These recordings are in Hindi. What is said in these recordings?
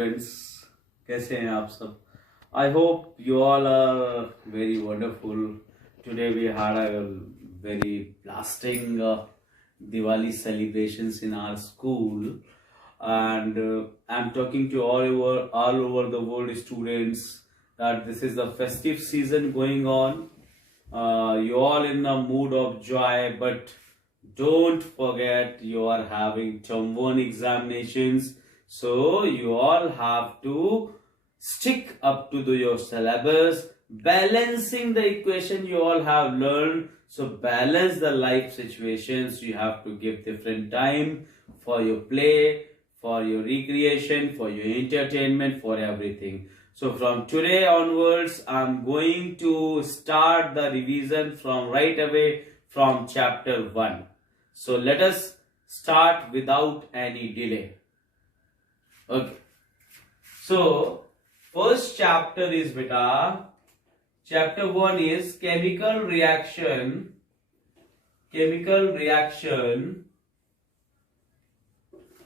स्टूडेंट्स, कैसे हैं आप सब? I hope you all are very wonderful. Today we had a very blasting Diwali celebrations in our school, and I'm talking to all over the world students that this is the festive season going on. You all in a mood of joy, but don't forget you are having term 1 examinations, so you all have to stick up to your syllabus, balancing the equation you all have learned. So balance the life situations. You have to give different time for your play, for your recreation, for your entertainment, for everything. So from today onwards, I'm going to start the revision from right away from chapter 1. So let us start without any delay. Okay. So first chapter is beta. Chapter 1 is chemical reaction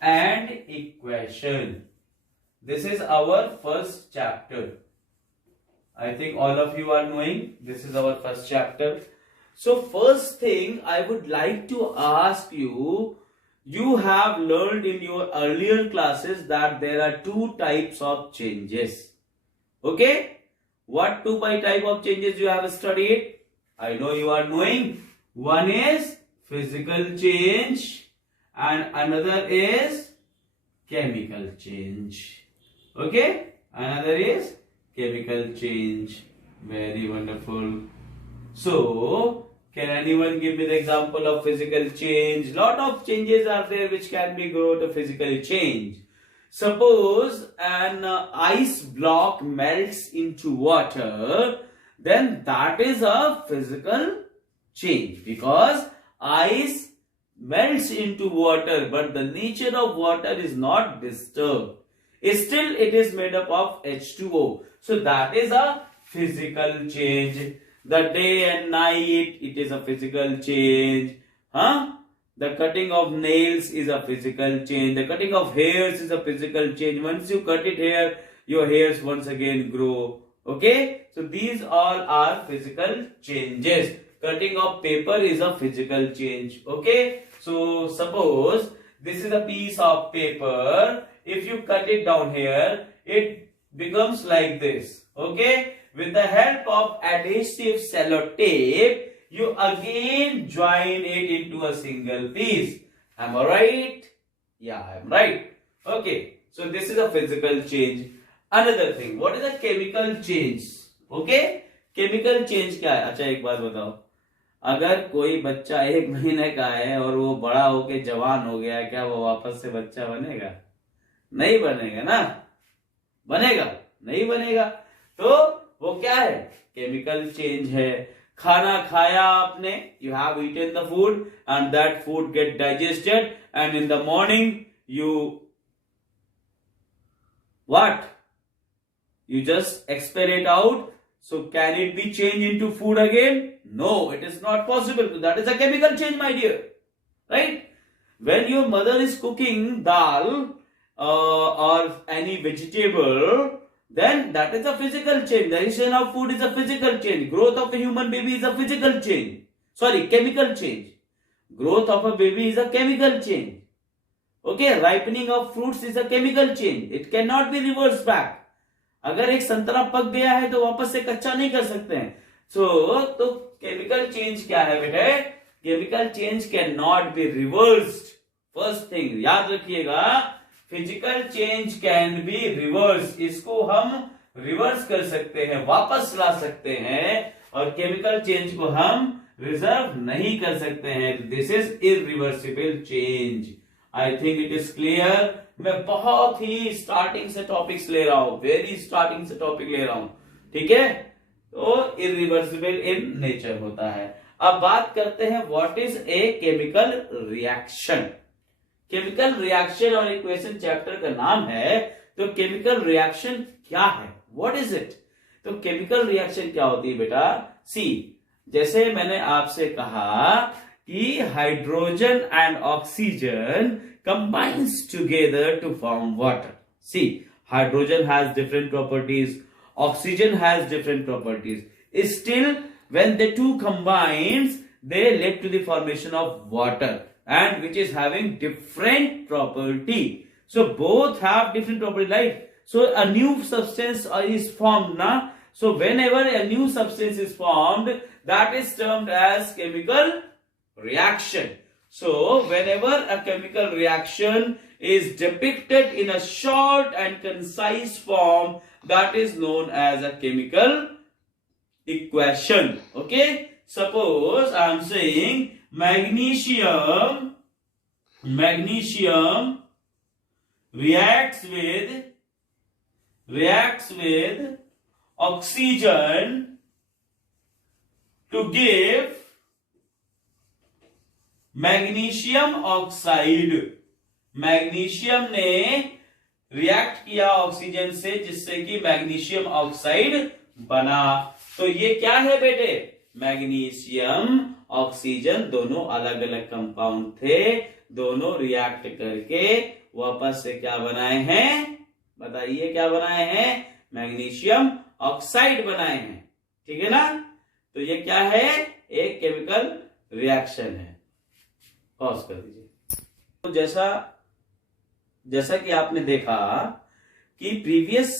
and equation. This is our first chapter. I think all of you are knowing this is our first chapter. So first thing I would like to ask you, you have learned in your earlier classes that there are two types of changes. Okay? What two type of changes you have studied? I know you are knowing. One is physical change and another is chemical change. Okay? Another is chemical change. Very wonderful. So, can anyone give me the example of physical change? Lot of changes are there which can be go to physical change. Suppose an ice block melts into water, then that is a physical change because ice melts into water, but the nature of water is not disturbed. Still, it is made up of H2O. So that is a physical change. The day and night, it is a physical change. The cutting of nails is a physical change. The cutting of hairs is a physical change. Once you cut it here, your hairs once again grow. Okay? So these all are physical changes. Cutting of paper is a physical change. Okay? So suppose this is a piece of paper. If you cut it down here, it becomes like this. Okay? With the help of adhesive sellotape, you again join it into a single piece. Am I right? Yeah, I am right. Okay. So this is a physical change. Another thing, what is a chemical change? Okay? Chemical change क्या है? अच्छा एक बात बताओ, अगर कोई बच्चा 1 महीने का है और वो बड़ा होके जवान हो गया, क्या वो वापस से बच्चा बनेगा? नहीं बनेगा ना? बनेगा? नहीं बनेगा. तो वो क्या है? केमिकल चेंज है. खाना खाया आपने, you have eaten the food and that food get digested, and in the morning you what? You just expel it out. So can it be changed into food again? No, it is not possible. That is a chemical change, my dear. Right? When your mother is cooking dal or any vegetable, then that is a physical change. The digestion of food is a physical change. Growth of a human baby is a physical change. Sorry, chemical change. Growth of a baby is a chemical change. Okay, ripening of fruits is a chemical change. It cannot be reversed back. अगर एक संतरा पक गया है तो वापस से कच्चा नहीं कर सकते हैं. तो chemical change क्या है बेटे? Chemical change cannot be reversed. First thing, याद रखिएगा, physical change can be reverse. इसको हम रिवर्स कर सकते हैं, वापस ला सकते हैं, और केमिकल चेंज को हम रिजर्व नहीं कर सकते हैं. This is irreversible change. I think it is clear. मैं बहुत ही स्टार्टिंग से टॉपिक्स ले रहा हूं, वेरी स्टार्टिंग से टॉपिक ले रहा हूं. ठीक है? तो इरिवर्सिबल इन नेचर होता है. अब बात करते हैं what is a chemical reaction. Chemical reaction और इक्वेशन चैप्टर का नाम है. तो केमिकल रिएक्शन क्या है? What is it? तो केमिकल रिएक्शन क्या होती है बेटा? सी, जैसे मैंने आपसे कहा कि hydrogen and oxygen combines together to form water. See, hydrogen has different properties, oxygen has different properties. Still, when the two combines, they lead to the formation of water, and which is having different property. So both have different property, right? So a new substance is formed now. So whenever a new substance is formed, that is termed as chemical reaction. So whenever a chemical reaction is depicted in a short and concise form, that is known as a chemical equation. Okay, suppose I am saying magnesium reacts with oxygen to give magnesium oxide. Magnesium ने रिएक्ट किया ऑक्सीजन से, जिससे कि मैग्नीशियम ऑक्साइड बना. तो ये क्या है बेटे? मैग्नीशियम ऑक्सीजन दोनों अलग अलग कंपाउंड थे, दोनों रिएक्ट करके वापस से क्या बनाए हैं? बताइए क्या बनाए हैं? मैग्नीशियम ऑक्साइड बनाए हैं. ठीक है ना? तो ये क्या है? एक केमिकल रिएक्शन है. पॉज कर दीजिए. तो जैसा कि आपने देखा कि प्रीवियस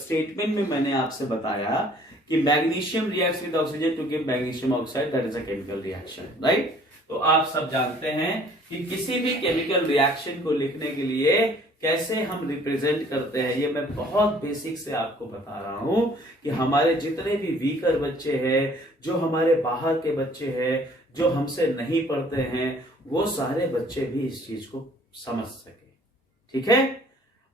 स्टेटमेंट में मैंने आपसे बताया कि magnesium reacts with oxygen to give magnesium oxide, that is a chemical reaction, right? तो आप सब जानते हैं कि किसी भी केमिकल रिएक्शन को लिखने के लिए कैसे हम रिप्रेजेंट करते हैं. ये मैं बहुत बेसिक से आपको बता रहा हूं कि हमारे जितने भी वीकर बच्चे हैं, जो हमारे बाहर के बच्चे हैं, जो हमसे नहीं पढ़ते हैं, वो सारे बच्चे भी इस चीज को समझ सके. ठीक है?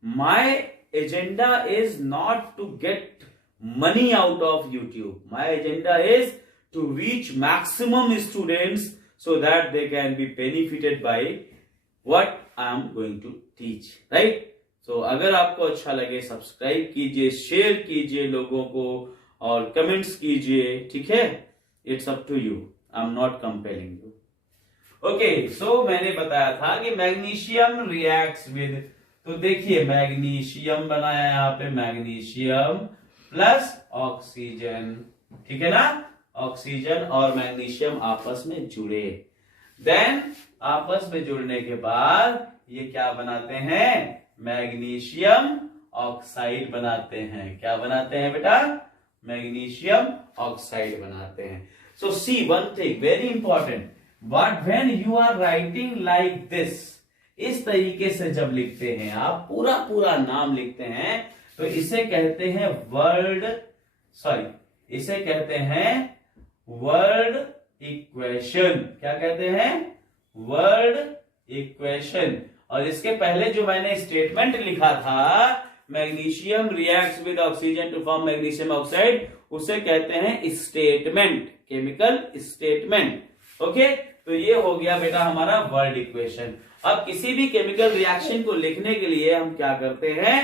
My agenda is not to get money out of YouTube. My agenda is to reach maximum students so that they can be benefited by what I am going to teach, right? So अगर आपको अच्छा लगे सब्सक्राइब कीजिए, शेयर कीजिए लोगों को और कमेंट्स कीजिए. ठीक है? It's up to you, I am not compelling you. Okay, so मैंने बताया था कि मैग्नीशियम रिएक्ट्स विद, तो देखिए मैग्नीशियम बनाया यहाँ पे, मैग्नीशियम प्लस ऑक्सीजन. ठीक है ना? ऑक्सीजन और मैग्नीशियम आपस में जुड़े, देन आपस में जुड़ने के बाद ये क्या बनाते हैं? मैग्नीशियम ऑक्साइड बनाते हैं. क्या बनाते हैं बेटा? मैग्नीशियम ऑक्साइड बनाते हैं. So see one thing very important, but when you are writing like this, इस तरीके से जब लिखते हैं आप, पूरा पूरा नाम लिखते हैं, तो इसे कहते हैं इसे कहते हैं वर्ड इक्वेशन. क्या कहते हैं? Word equation. और इसके पहले जो मैंने स्टेटमेंट लिखा था, magnesium reacts with oxygen to form magnesium oxide, उसे कहते हैं स्टेटमेंट, केमिकल स्टेटमेंट. ओके, तो ये हो गया बेटा हमारा वर्ड इक्वेशन. अब किसी भी केमिकल रिएक्शन को लिखने के लिए हम क्या करते हैं?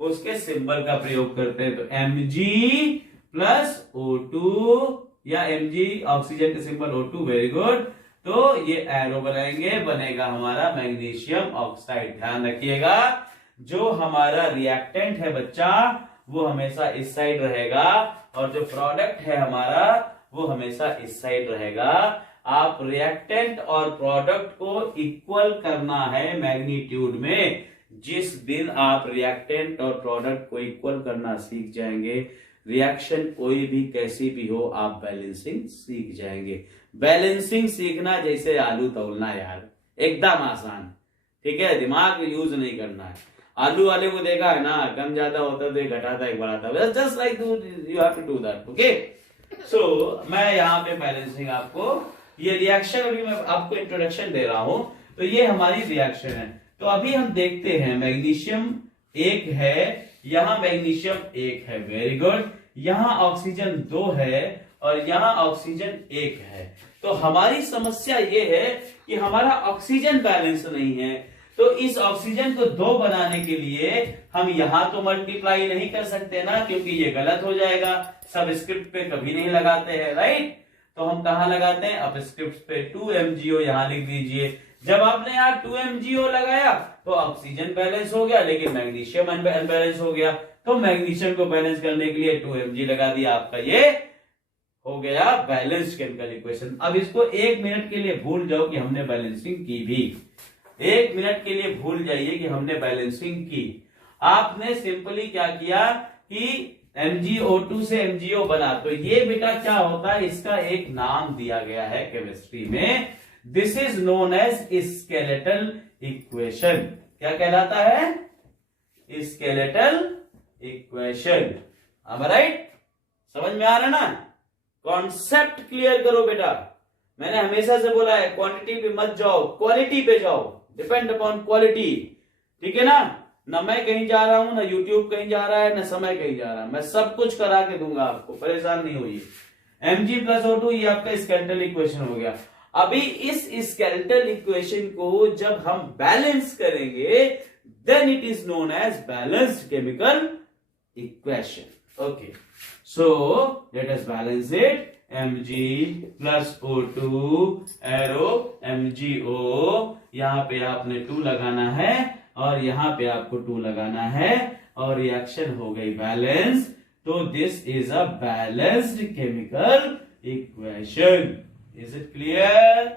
उसके सिंबल का प्रयोग करते हैं. तो Mg प्लस O2 या Mg, ऑक्सीजन के सिंबल O2, वेरी गुड. तो ये एरो बनाएंगे, बनेगा हमारा मैग्नीशियम ऑक्साइड. ध्यान रखिएगा, जो हमारा रिएक्टेंट है बच्चा, वो हमेशा इस साइड रहेगा, और जो प्रोडक्ट है हमारा, वो हमेशा इस साइड रहेगा. आप रिएक्टेंट और प्रोडक्ट को इक्वल करना है मैग्नीट्यूड में. जिस दिन आप रिएक्टेंट और प्रोडक्ट को इक्वल करना सीख जाएंगे, रिएक्शन कोई भी कैसी भी हो, आप बैलेंसिंग सीख जाएंगे. बैलेंसिंग सीखना जैसे आलू तौलना यार, एकदम आसान. ठीक है? दिमाग यूज नहीं करना है. आलू वाले को देखा है ना, कम ज्यादा होता तो एक घटाता एक बढ़ाता, just like you have to do that. Okay, so मैं यहाँ पे बैलेंसिंग आपको, ये रिएक्शन अभी मैं आपको इंट्रोडक्शन दे रहा हूं. तो ये हमारी रिएक्शन है. तो अभी हम देखते हैं, मैग्नीशियम 1 है, यहां मैग्नीशियम 1 है, वेरी गुड. यहां ऑक्सीजन 2 है और यहां ऑक्सीजन 1 है. तो हमारी समस्या ये है कि हमारा ऑक्सीजन बैलेंस नहीं है. तो इस ऑक्सीजन को 2 बनाने के लिए हम यहां तो मल्टीप्लाई नहीं कर सकते ना, क्योंकि ये गलत हो जाएगा. सबस्क्रिप्ट पे कभी नहीं लगाते हैं, राइट? तो हम कहां लगाते हैं? अपस्क्रिप्ट पे 2 MgO यहां लिख दीजिए. जब आपने यहाँ 2 MgO लगाया, तो ऑक्सीजन बैलेंस हो गया, लेकिन मैग्नीशियम अनबैलेंस हो गया। तो मैग्नीशियम को बैलेंस करने के लिए 2Mg लगा दिया, आपका ये हो गया बैलेंस्ड केमिकल इक्वेशन। अब इसको 1 मिनट के लिए भूल जाओ कि हमने बैलेंसिंग की भी, 1 मिनट के लिए भूल जाइए कि हमने बैलेंसिंग की। आपने सिंपली क्या किया कि MgO2 से MgO बना, तो ये बेटा क्या होता है, इसका एक नाम दिया गया है केमिस्ट्री में, this is known as skeletal equation. क्या कहलाता है? Skeletal equation. राइट, समझ में आ रहा ना? कॉन्सेप्ट क्लियर करो बेटा। मैंने हमेशा से बोला है क्वांटिटी पे मत जाओ, क्वालिटी पे जाओ, डिपेंड अपॉन क्वालिटी। ठीक है ना? ना मैं कहीं जा रहा हूं, ना यूट्यूब कहीं जा रहा है, ना समय कहीं जा रहा है, मैं सब कुछ करा के दूंगा आपको, परेशान नहीं होइए। Mg+O2 ये आपका स्केलेटल इक्वेशन हो गया। अभी इस स्केलेटल इक्वेशन को जब हम बैलेंस करेंगे, then it is known as balanced chemical equation. Okay, so let us balance it. Mg+O2 arrow MgO, यहां पे आपने 2 लगाना है और यहां पे आपको 2 लगाना है और रिएक्शन हो गई बैलेंस। तो this is a balanced chemical equation. Is it clear?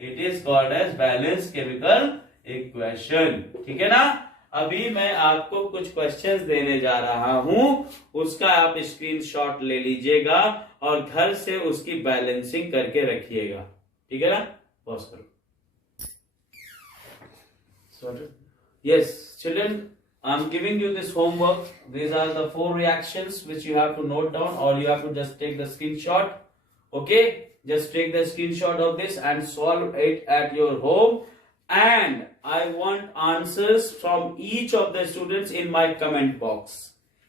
It is called as balanced chemical equation. ठीक है ना? अभी मैं आपको कुछ क्वेश्चंस देने जा रहा हूं, उसका आप स्क्रीनशॉट ले लीजिएगा और घर से उसकी बैलेंसिंग करके रखिएगा। ठीक है ना? पॉज करो। Yes, children, I'm giving you this homework. These are the 4 reactions which you have to note down, or you have to just take the screenshot. Okay, just take the screenshot of this and solve it at your home. And I want answers from each of the students in my comment box.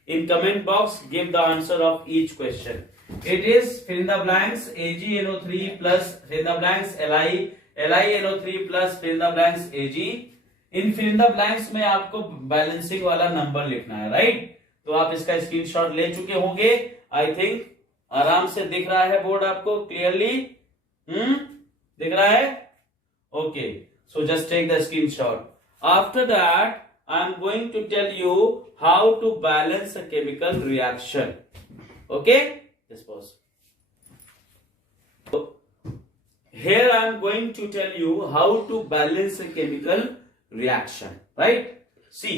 In comment box, give the answer of each question. It is fill in the blanks AgNO3 plus fill in the blanks LiNO3 plus fill in the blanks Ag. इन फिल इन द ब्लैंक्स में आपको बैलेंसिंग वाला नंबर लिखना है, राइट? तो आप इसका स्क्रीनशॉट ले चुके होंगे, आई थिंक। आराम से दिख रहा है बोर्ड आपको क्लियरली? दिख रहा है? Okay, so just take the screenshot. After that I am going to tell you how to balance a chemical reaction. Okay, just pause. Here I am going to tell you how to balance a chemical reaction, right? See,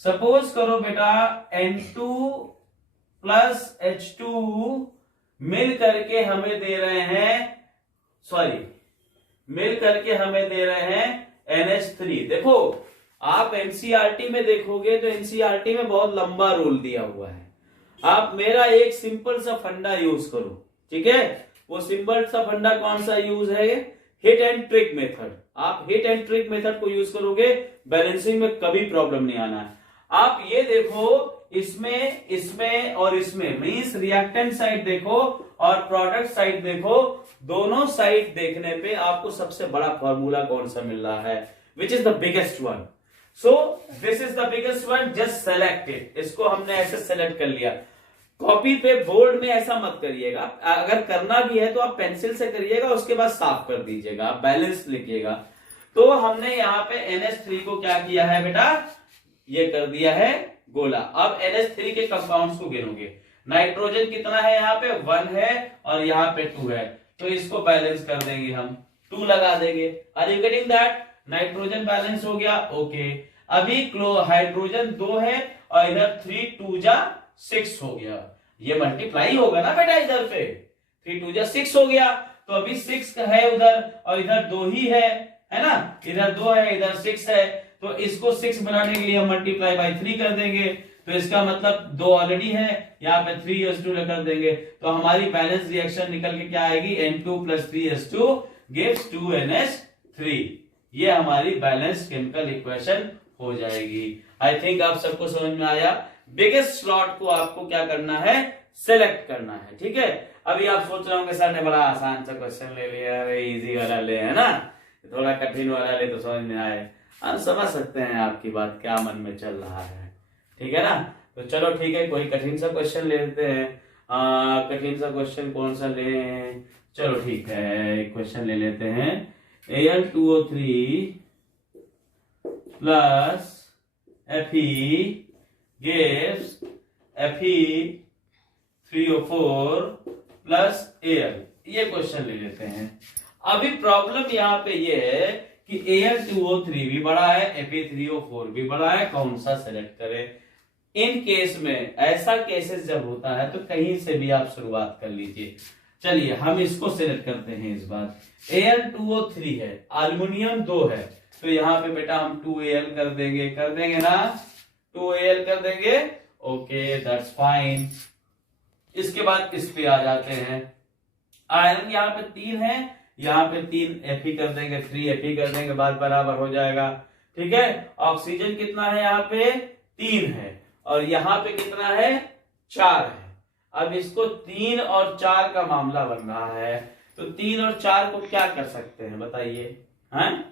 suppose करो बेटा N2 plus H2 मिल करके हमें दे रहे हैं, मिल करके हमें दे रहे हैं NH3। देखो आप एनसीईआरटी में देखोगे तो एनसीईआरटी में बहुत लंबा रूल दिया हुआ है। आप मेरा एक सिंपल सा फंडा यूज करो, ठीक है? वो सिंपल सा फंडा कौन सा यूज है? Hit and trick method. आप हिट एंड ट्रिक मेथड को यूज करोगे, बैलेंसिंग में कभी प्रॉब्लम नहीं आना है। आप ये देखो, इसमें और इसमें मींस रिएक्टेंट साइड देखो और प्रोडक्ट साइड देखो, दोनों साइड देखने पे आपको सबसे बड़ा फॉर्मूला कौन सा मिल रहा है? Which is the biggest one. So this is the biggest one, just select it. इसको हमने ऐसे सेलेक्ट कर लिया। कॉपी पे बोर्ड में ऐसा मत करिएगा, अगर करना भी है तो आप पेंसिल से करिएगा, उसके बाद साफ कर दीजिएगा, आप बैलेंस लिखिएगा। तो हमने यहाँ पे NH3 को क्या किया है बेटा? ये कर दिया है गोला। अब NH3 के कंपाउंड्स को गिनोगे। नाइट्रोजन कितना है? यहाँ पे 1 है और यहाँ पे 2 है, तो इसको बैलेंस कर देंगे हम, 2 लगा देंगे। Are you getting that? Nitrogen balance हो गया, ओके। अभी हाइड्रोजन 2 है और इधर 3 2 जा 6 हो गया। ये मल्टीप्लाई होगा ना बेटा, इधर पे 3 2 जा 6 हो गया। तो अभी 6 है उधर और इधर 2 ही है ना? इधर 2 है, इधर 6 है, तो इसको 6 बनाने के लिए हम मल्टीप्लाई बाय 3 कर देंगे। तो इसका मतलब 2 ऑलरेडी है, यहाँ पे 3s2 कर देंगे। तो हमारी बैलेंस रिएक्शन निकल के क्या आएगी? N2 + 3s2 gives 2NH3। ये हमारी बैलेंस केमिकल इक्वेशन हो जाएगी। आई थिंक आप सबको समझ में आया। बिगेस्ट स्लॉट को आपको क्या करना है? सेलेक्ट करना है, ठीक है? अभी आप सोच रहे होंगे सर ने बड़ा आसान सा क्वेश्चन ले लिया, अरे इजी वाला ले, है ना? थोड़ा कठिन वाला ले तो समझ में आए। हम समझ सकते हैं आपकी बात, क्या मन में चल रहा है, ठीक है ना? तो चलो ठीक है, कोई कठिन सा क्वेश्चन ले लेते हैं। कठिन सा क्वेश्चन कौन सा ले? चलो ठीक है, एक क्वेश्चन ले लेते हैं। Al2O3 plus Fe gives Fe3O4 plus Al। ये क्वेश्चन ले लेते हैं। अभी प्रॉब्लम यहाँ पे ये है कि Al2O3 भी बड़ा है, Fe3O4 भी बड़ा है, कौन सा सेलेक्ट करें। इन केस में ऐसा केसेस जब होता है तो कहीं से भी आप शुरुआत कर लीजिए। चलिए हम इसको सिलेक्ट करते हैं इस बार। Al2O3 है, एल्युमिनियम 2 है, तो यहाँ पे बेटा हम 2Al कर देंगे ना, 2Al कर देंगे। Okay that's fine. इसके बाद इस पे आ जाते हैं। आयरन यहाँ पे 3 है, यहाँ पे 3 Fe कर देंगे, 3 Fe कर देंगे, बात बराबर हो जाएगा। ठीक है, ऑक्सीजन कितना है यहाँ पे 3 है, और यहाँ पे कितना है 4 है। अब इसको 3 और 4 का मामला बन रहा है, तो 3 और 4 को क्या कर सकते हैं बताइए, हैं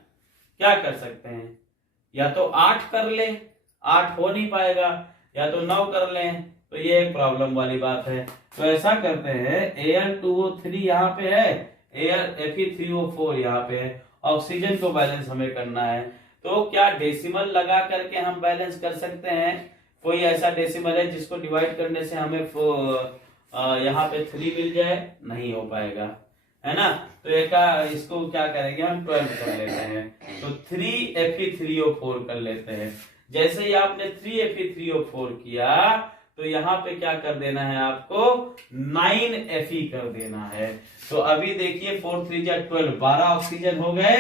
क्या कर सकते हैं? या तो 8 कर ले, 8 हो नहीं पाएगा, या तो 9 कर लें, तो ये एक प्रॉब्लम वाली बात है। तो ऐसा करते हैं, Al2O3 यहाँ पे है, Fe3O4 यहाँ पे है, ऑक्सीजन को बैलेंस हमें करना है, तो क्या डेसिमल लगा करके हम बैलेंस कर सकते हैं? कोई ऐसा डेसिमल है जिसको डिवाइड करने से हमें यहाँ पे 3 मिल जाए? नहीं हो पाएगा, है ना। तो इसको क्या करेंगे हम 12 कर लेते हैं, तो 3Fe3O4 कर लेते हैं। जैसे ही आपने 3Fe3O4 किया तो यहाँ पे क्या कर देना है आपको 9Fe कर देना है। तो अभी देखिए 4 3 12, 12 ऑक्सीजन हो गए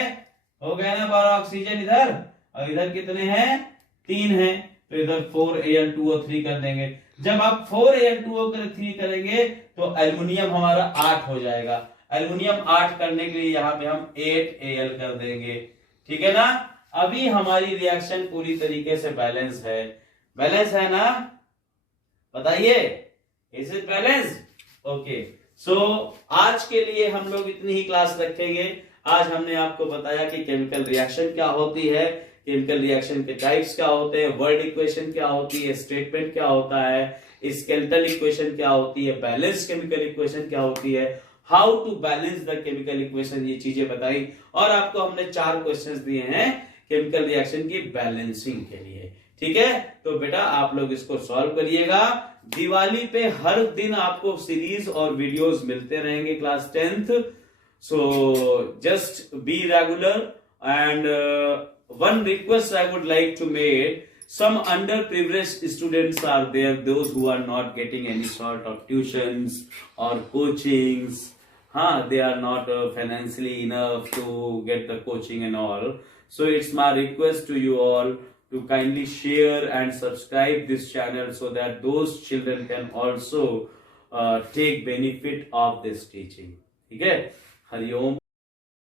ना, 12 ऑक्सीजन इधर, और इधर कितने हैं 3 हैं, तो इधर 4Al2O3 कर देंगे। जब आप 4Al2O3 करेंगे तो एल्युमिनियम हमारा 8 हो जाएगा। एल्युमिनियम 8 करने के लिए यहाँ पे हम 8Al कर देंगे, ठीक है ना। अभी हमारी रिएक्शन पूरी तरीके से बैलेंस है ना, बताइए, इज इट बैलेंस? ओके, सो आज के लिए हम लोग इतनी ही क्लास रखेंगे। आज हमने आपको बताया कि केमिकल रिएक्शन क्या होती है, केमिकल रिएक्शन के टाइप्स क्या होते हैं, वर्ड इक्वेशन क्या होती है, स्टेटमेंट क्या होता है, स्केलेटल इक्वेशन क्या होती है, बैलेंस केमिकल इक्वेशन क्या होती है, how to balance the chemical equation, ये चीजें बताई। और आपको हमने 4 क्वेश्चंस दिए हैं केमिकल रिएक्शन की बैलेंसिंग के लिए, ठीक है। तो बेटा आप लोग इसको सॉल्व करिएगा। दिवाली पे हर दिन आपको सीरीज और वीडियोस मिलते रहेंगे class 10th, so just be regular. And one request I would like to make, some underprivileged students are there, those who are not getting any sort of tuitions or coachings, they are not financially enough to get the coaching and all. So it's my request to you all to kindly share and subscribe this channel so that those children can also take benefit of this teaching. ठीक है, हरिओम।